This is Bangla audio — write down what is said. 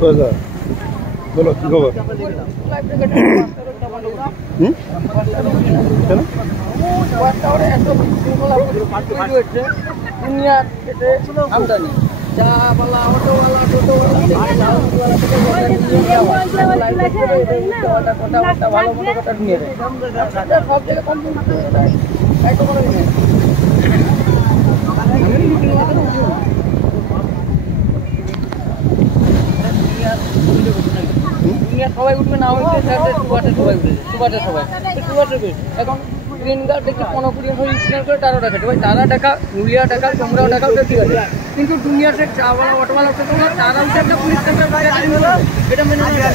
বলো কি খবর? আমদানি চাওয়ালা অটোওয়ালা টোটোওয়ালা ভালো মতো কথা নিয়ে সব জায়গায় কমপ্লেন একটু করে নিয়ে সবাই উঠবে না সবাই উঠবে সবাই এখন গ্রিন কার্ড দেখি 15-20 স্ক্যান করে টাকা দেখাচ্ছে ভাই টাকা টাকা নুলিয়া টাকা তোমরাও টাকা ঠিক আছে কিন্তু দুনিয়ার সে চাওয়ালা অটোওয়ালা টোটোওয়ালা তারা উঠে একটা পুলিশ এটা মেনে নেওয়া